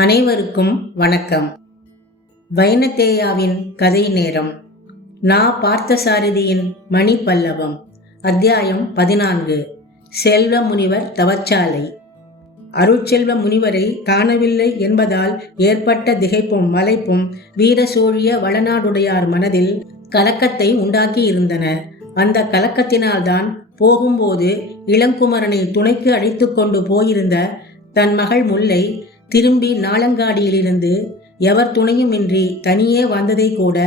அனைவருக்கும் வணக்கம். வைனத்தேயாவின் கதை நேரம். நா பார்த்தசாரதியின் மணி பல்லவம் அத்தியாயம் பதினான்கு. செல்வ முனிவர் தவச்சாலை. அருட்செல்வ முனிவரை காணவில்லை என்பதால் ஏற்பட்ட திகைப்பும் மலைப்பும் வீரசோழிய வளநாடுடையார் மனதில் கலக்கத்தை உண்டாக்கி இருந்தன அந்த கலக்கத்தினால்தான் போகும்போது இளங்குமரனை துணைக்கு அழைத்து கொண்டு போயிருந்த தன் மகள் முல்லை திரும்பி நாளங்காடியிலிருந்து எவர் துணையுமின்றி தனியே வந்ததை கூட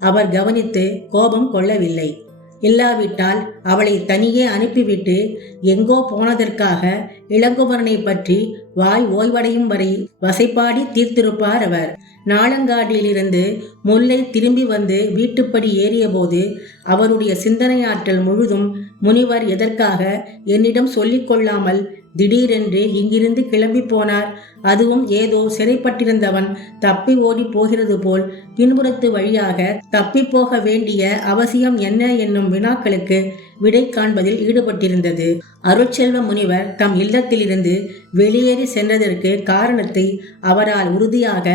அவர் கவனித்து கோபம் கொள்ளவில்லை. இல்லாவிட்டால் அவளை தனியே அனுப்பிவிட்டு எங்கோ போனதற்காக இளங்குமரனை பற்றி வாய் ஓய்வடையும் வரை வசைப்பாடி தீர்த்திருப்பார் அவர். நாளங்காடியிலிருந்து முல்லை திரும்பி வந்து வீட்டுப்படி ஏறியபோது அவருடைய சிந்தனையாற்றல் முழுதும் முனிவர் எதற்காக என்னிடம் சொல்லிக்கொள்ளாமல் திடீரென்று இங்கிருந்து கிளம்பி போனார். அதுவும் ஏதோ சிறைப்பட்டிருந்தவன். தப்பி ஓடி போகிறது போல் பின்புறத்து வழியாக தப்பி போக வேண்டிய அவசியம் என்ன என்னும் வினாக்களுக்கு விடை காண்பதில் ஈடுபட்டிருந்தது. அருட்செல்வ முனிவர் தம் இல்லத்திலிருந்து வெளியேறி சென்றதற்கு காரணத்தை அவரால் உறுதியாக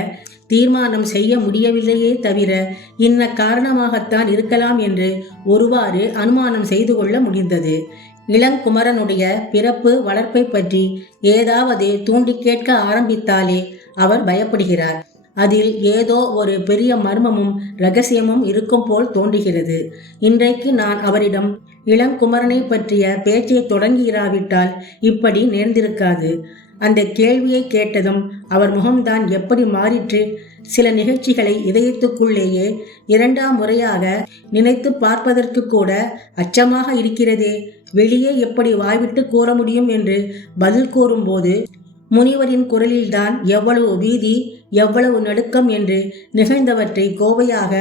தீர்மானம் செய்ய முடியவில்லையே தவிர இன்ன காரணமாகத்தான் இருக்கலாம் என்று ஒருவாறு அனுமானம் செய்து கொள்ள முடிந்தது. இளங்குமரனுடைய பிறப்பு வளர்ப்பை பற்றி ஏதாவது தூண்டி கேட்க ஆரம்பித்தாலே அவர் பயப்படுகிறார். அதில் ஏதோ ஒரு பெரிய மர்மமும் ரகசியமும் இருக்கும் போல் தோன்றுகிறது. இன்றைக்கு நான் அவரிடம் இளங்குமரனை பற்றிய பேச்சை தொடங்கியிராவிட்டால் இப்படி நேர்ந்திருக்காது. அந்த கேள்வியை கேட்டதும் அவர் முகம்தான் எப்படி மாறிற்று? சில நிகழ்ச்சிகளை இதயத்துக்குள்ளேயே இரண்டாம் முறையாக நினைத்து பார்ப்பதற்கு கூட அச்சமாக இருக்கிறதே. வெளியே எப்படி வாய்விட்டு கூற முடியும் என்று பதில் கூறும்போது முனிவரின் குரலில்தான் எவ்வளவு பீதி எவ்வளவு நடுக்கம் என்று நிகழ்ந்தவற்றை கோவையாக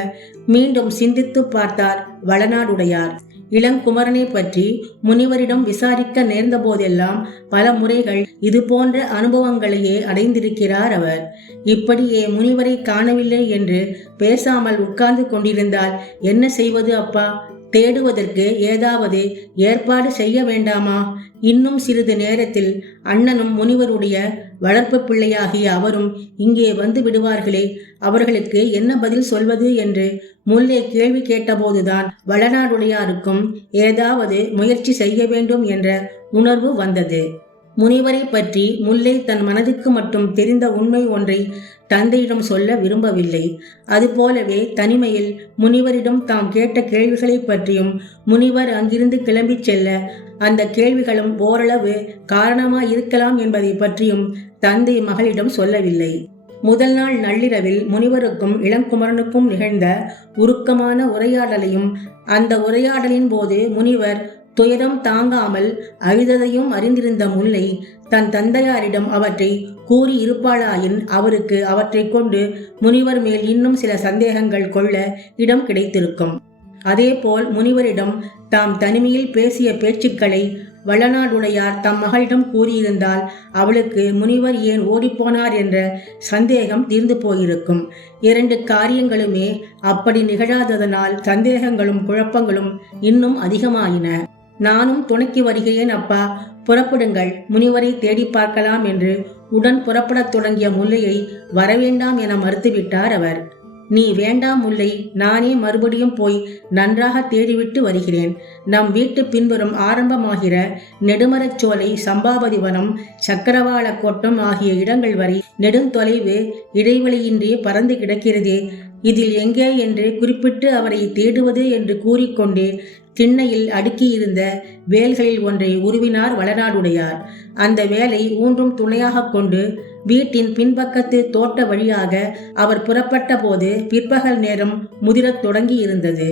மீண்டும் சிந்தித்து பார்த்தார் வளநாடுடையார். இளங்குமரனை பற்றி முனிவரிடம் விசாரிக்க நேர்ந்த போதெல்லாம் பல முறைகள் இது போன்ற அனுபவங்களையே அடைந்திருக்கிறார் அவர். இப்படியே முனிவரை காணவில்லை என்று பேசாமல் உட்கார்ந்து கொண்டிருந்தால் என்ன செய்வது அப்பா? தேடுவதற்கு ஏதாவது ஏற்பாடு செய்ய வேண்டாமா? இன்னும் சிறிது நேரத்தில் அண்ணனும் முனிவருடைய வளர்ப்பு பிள்ளையாகிய அவரும் இங்கே வந்து விடுவார்களே அவர்களுக்கு என்ன பதில் சொல்வது என்று முல்லை கேள்வி கேட்டபோதுதான் வளநாடுடையாருக்கும் ஏதாவது முயற்சி செய்ய வேண்டும் என்ற உணர்வு வந்தது. முனிவரை பற்றி முல்லை தன் மனதுக்கு மட்டும் தெரிந்த உண்மை ஒன்றை தந்தையிடம் சொல்ல விரும்பவில்லை. அதுபோலவே தனிமையில் முனிவரிடம் தாம் கேட்ட கேள்விகளை பற்றியும் முனிவர் அங்கிருந்து கிளம்பிச் செல்ல அந்த கேள்விகளும் ஓரளவு காரணமாய் இருக்கலாம் என்பதை பற்றியும் தந்தை மகளிடம் சொல்லவில்லை. முதல் நாள் நள்ளிரவில் முனிவருக்கும் இளங்குமரனுக்கும் நிகழ்ந்த உருக்கமான உரையாடலையும் அந்த உரையாடலின் போது முனிவர் துயரம் தாங்காமல் அழுததையும் அறிந்திருந்த முல்லை தன் தந்தையாரிடம் அவற்றை கூறி இருப்பாளாயின் அவருக்கு அவற்றை கொண்டு முனிவர் மேல் இன்னும் சில சந்தேகங்கள் கொள்ள இடம் கிடைத்திருக்கும். அதேபோல் முனிவரிடம் தாம் தனிமையில் பேசிய பேச்சுக்களை வள்ளநாடுடையார் தம் மகளிடம் கூறியிருந்தால் அவளுக்கு முனிவர் ஏன் ஓடிப்போனார் என்ற சந்தேகம் தீர்ந்து போயிருக்கும். இரண்டு காரியங்களுமே அப்படி நிகழாததனால் சந்தேகங்களும் குழப்பங்களும் இன்னும் அதிகமாயின. நானும் துணைக்கு வருகிறேன் அப்பா. புறப்படுங்கள். முனிவரை தேடி பார்க்கலாம் என்று உடன் புறப்படத் தொடங்கிய முல்லையை வரவேண்டாம் என மறுத்துவிட்டார் அவர். நீ வேண்டாம் முல்லை. நானே மறுபடியும் போய் நன்றாக தேடிவிட்டு வருகிறேன். நம் வீட்டு பின்புறம் ஆரம்பமாகிற நெடுமரச்சோலை சம்பாபதி வனம் சக்கரவாள கோட்டம் ஆகிய இடங்கள் வரை நெடுந்தொலைவு இடைவெளியின்றி பறந்து கிடக்கிறதே. இதில் எங்கே என்று குறிப்பிட்டு அவரை தேடுவது என்று கூறிக்கொண்டே திண்ணையில் அடுக்கியிருந்த வேல்களில் ஒன்றை உருவினார் வளநாடுடையார். அந்த வேலை ஊன்றும் துணையாக கொண்டு வீட்டின் பின்பக்கத்து தோட்ட வழியாக அவர் புறப்பட்ட போது பிற்பகல் நேரம் முதிரத் தொடங்கி இருந்தது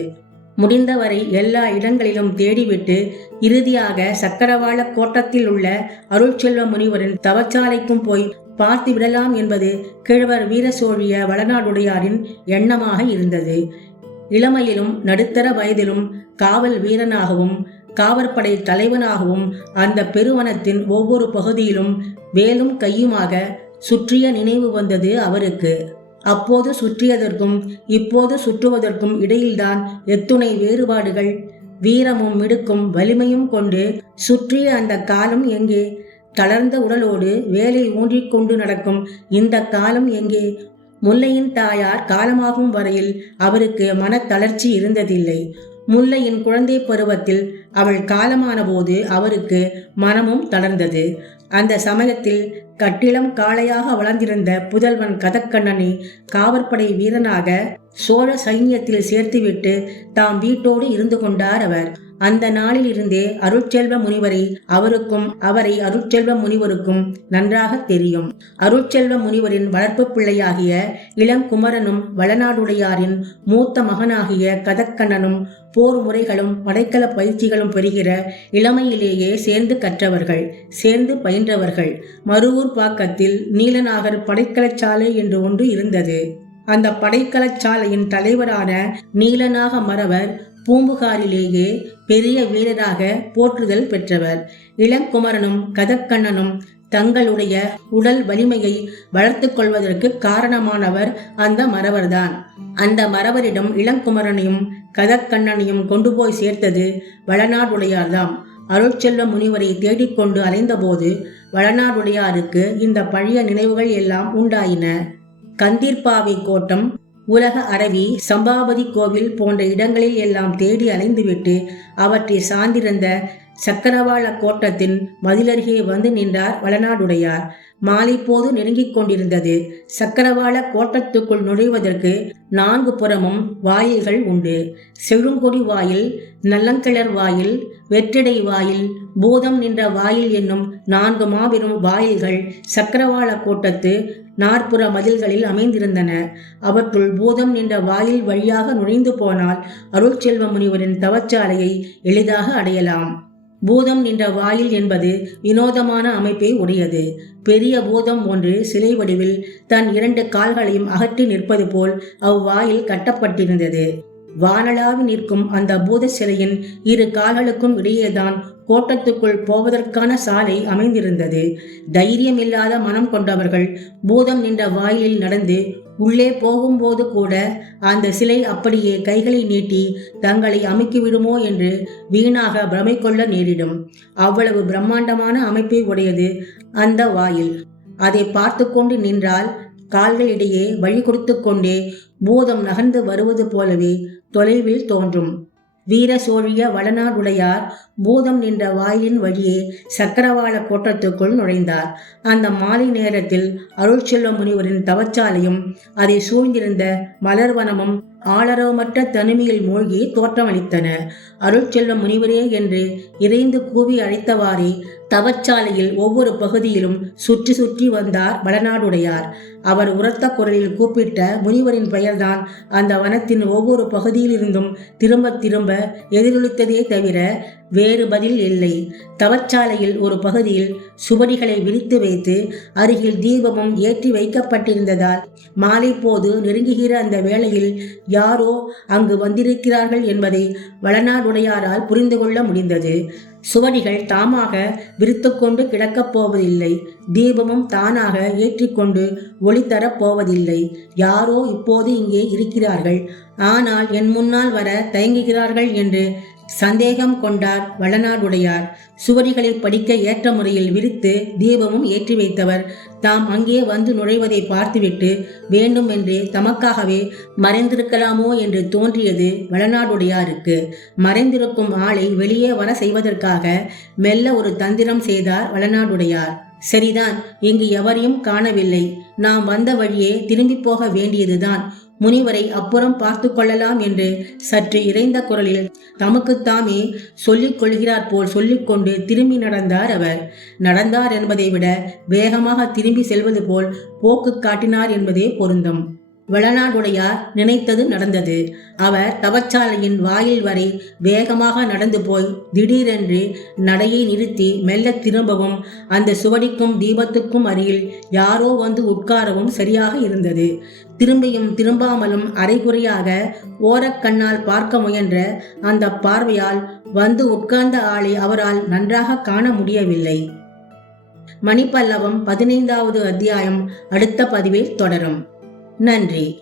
முடிந்தவரை எல்லா இடங்களிலும் தேடிவிட்டு இறுதியாக சக்கரவாள கோட்டத்தில் உள்ள அருள்செல்வ முனிவரின் தவச்சாலைக்கும் போய் பார்த்து விடலாம் என்பது கிழவர் வீரசோழிய வளநாடுடையாரின் எண்ணமாக இருந்தது. இளமையிலும் நடுத்தர வயதிலும் காவல் வீரனாகவும் காவற்படை தலைவனாகவும் அந்த பெருவனத்தின் ஒவ்வொரு பகுதியிலும் வேலும் கையுமாக சுற்றிய நினைவு வந்தது அவருக்கு. அப்போது சுற்றியதற்கும் இப்போது சுற்றுவதற்கும் இடையில்தான் எத்துணை வேறுபாடுகள் வீரமும் மிடுக்கும் வலிமையும் கொண்டு சுற்றிய அந்த காலம் எங்கே? தளர்ந்த உடலோடு வேலை ஊன்றிக் கொண்டு நடக்கும் இந்த காலம் எங்கே? முல்லையின் தாயார் காலமாகும் வரையில் அவருக்கு மனத்தளர்ச்சி இருந்ததில்லை. முல்லையின் குழந்தை பருவத்தில் அவள் காலமான போது அவருக்கு மனமும் தளர்ந்தது. அந்த சமயத்தில் கட்டிடம் காளையாக வளர்ந்திருந்த புதல்வன் கதக்கண்ணனை காவற்படை வீரனாக சோழ சைன்யத்தில் சேர்த்துவிட்டு தாம் வீட்டோடு இருந்து கொண்டார் அவர். அந்த நாளில் இருந்தே அருட்செல்வ முனிவரை அவருக்கும் அவரை அருட்செல்வ முனிவருக்கும் நன்றாக தெரியும். அருட்செல்வ முனிவரின் வளர்ப்பு பிள்ளையாகிய இளங்குமரனும் வளநாடுடையாரின் மூத்த மகனாகிய கதக்கண்ணனும் போர் முறைகளும் படைக்கல பயிற்சிகளும் பெறுகிற இளமையிலேயே சேர்ந்து கற்றவர்கள் சேர்ந்து பயின்றவர்கள். மறுவூர் பாக்கத்தில் நீலநாகர் படைக்கலச்சாலை என்று ஒன்று இருந்தது. அந்த படைக்கலச்சாலையின் தலைவரான நீலநாக மறவர் பூம்புகாரிலேயே பெரிய வீரராக போற்றுதல் பெற்றவர். இளங்குமரனும் கதக்கண்ணனும் தங்களுடைய உடல் வலிமையை வளர்த்து கொள்வதற்கு காரணமானவர் அந்த மறவர்தான். அந்த மறவரிடம் இளங்குமரனையும் கதக்கண்ணனையும் கொண்டு போய் சேர்த்தது வளநாடுடையார்தாம் அருட்செல்வ முனிவரை தேடிக்கொண்டு அலைந்தபோது வளநாடுடையாருக்கு இந்த பழைய நினைவுகள் எல்லாம் உண்டாயின. கந்தீர்பாவை கோட்டம் உலக அரவி சம்பாபதி கோவில் போன்ற இடங்களில் எல்லாம் தேடி அலைந்துவிட்டு அவற்றை சார்ந்திருந்த சக்கரவாள கோட்டத்தின் மதிலருகே வந்து நின்றார் வளநாடுடையார். மாலை போது நெருங்கிக் கொண்டிருந்தது. சக்கரவாள கோட்டத்துக்குள் நுழைவதற்கு நான்கு புறமும் வாயில்கள் உண்டு. செழுங்கொடி வாயில் நல்லங்கிளர் வாயில் வெற்றிடை வாயில் பூதம் நின்ற வாயில் என்னும் நான்கு மாபெரும் வாயில்கள் சக்கரவாள கோட்டத்து நாற்புற மதில்களில் அமைந்திருந்தன. அவற்றுள் பூதம் நின்ற வாயில் வழியாக நுழைந்து போனால் அருள்செல்வ முனிவரின் தவச்சாலையை எளிதாக அடையலாம். பூதம் நின்ற வாயில் என்பது வினோதமான அமைப்பை உடையது. பெரிய பூதம் ஒன்று சிலை வடிவில் தன் இரண்டு கால்களையும் அகற்றி நிற்பது போல் அவ்வாயில் கட்டப்பட்டிருந்தது. வானளாவி நிற்கும் அந்த பூத சிலையின் இரு கால்களுக்கும் இடையேதான் கோட்டத்துக்குள் போவதற்கான சாலை அமைந்திருந்தது. தைரியமில்லாத மனம் கொண்டவர்கள் பூதம் நின்ற வாயிலில் நடந்து உள்ளே போகும்போது கூட அந்த சிலை அப்படியே கைகளை நீட்டி தங்களை அமுக்கிவிடுமோ என்று வீணாக பிரமை கொள்ள நேரிடும். அவ்வளவு பிரம்மாண்டமான அமைப்பை உடையது அந்த வாயில். அதை பார்த்து கொண்டு நின்றால் கால்களிடையே வழி கொடுத்து கொண்டே பூதம் நகர்ந்து வருவது போலவே தொலைவில் தோன்றும். வீர சோழிய வளநாடுடையார் பூதம் நின்ற வாயிலின் வழியே சக்கரவாள கோட்டத்துக்குள் நுழைந்தார். அந்த மாலை நேரத்தில் அருள்செல்வ முனிவரின் தவச்சாலையும் அதை சூழ்ந்திருந்த மலர்வனமும் ஆளரவமற்ற தனிமையில் மூழ்கி தோற்றமளித்தன. அருட்செல்வ முனிவரே என்று இறைந்து கூவி அழைத்தவாறே தவச்சாலையில் ஒவ்வொரு பகுதியிலும் சுற்றி சுற்றி வந்தார் வளநாடுடையார் அவர் உரத்த குரலில் கூப்பிட்ட முனிவரின் பெயர்தான் அந்த வனத்தின் ஒவ்வொரு பகுதியிலிருந்தும் திரும்ப திரும்ப எதிரொலித்ததே தவிர வேறு பதில் இல்லை. தவச்சாலையில் ஒரு பகுதியில் சுவடிகளை விரித்து வைத்து அருகில் தீபமும் ஏற்றி வைக்கப்பட்டிருந்ததால் மாலை போது நெருங்குகிற அந்த வேளையில் யாரோ அங்கு வந்திருக்கிறார்கள் என்பதை வளநாடுடையாரால் புரிந்து கொள்ள முடிந்தது. சுவடிகள் தாமாக விரித்துக்கொண்டு கிடக்கப் போவதில்லை. தீபமும் தானாக ஏற்றிக்கொண்டு ஒளி தரப் போவதில்லை. யாரோ இப்போது இங்கே இருக்கிறார்கள். ஆனால் என் முன்னால் வர தயங்குகிறார்கள் என்று சந்தேகம் கொண்டார் வளநாடுடையார். சுவடிகளில் படிக்க ஏற்ற முறையில் விரித்து தீபமும் ஏற்றி வைத்தவர். தாம் அங்கே வந்து நுழைவதை பார்த்துவிட்டு வேண்டும் என்று தமக்காகவே மறைந்திருக்கலாமோ என்று தோன்றியது வளநாடுடையாருக்கு. மறைந்திருக்கும் ஆளை வெளியே வர செய்வதற்காக மெல்ல ஒரு தந்திரம் செய்தார் வளநாடுடையார். சரிதான் இங்கு எவரையும் காணவில்லை. நாம் வந்த வழியே திரும்பி போக வேண்டியதுதான். முனிவரை அப்புறம் பார்த்து கொள்ளலாம் என்று சற்று இறைந்த குரலில் தமக்குத்தாமே சொல்லிக் கொள்கிறார் போல் சொல்லிக்கொண்டு திரும்பி நடந்தார் அவர். நடந்தார் என்பதை விட வேகமாக திரும்பி செல்வது போல் போக்கு காட்டினார் என்பதே பொருந்தும். வளநாடுடையார் நினைத்தது நடந்தது. அவர் தவச்சாலையின் வாயில் வரை வேகமாக நடந்து போய் திடீரென்று நடையை நிறுத்தி மெல்ல திரும்பவும் அந்த சுவடிக்கும் தீபத்துக்கும் அருகில் யாரோ வந்து உட்காரவும் சரியாக இருந்தது. திரும்பியும் திரும்பாமலும் அரைகுறையாக ஓரக்கண்ணால் பார்க்க முயன்ற அந்த பார்வையால் வந்து உட்கார்ந்த ஆளை அவரால் நன்றாக காண முடியவில்லை. மணிப்பல்லவம் பதினைந்தாவது அத்தியாயம் அடுத்த பதிவில் தொடரும். நன்றி.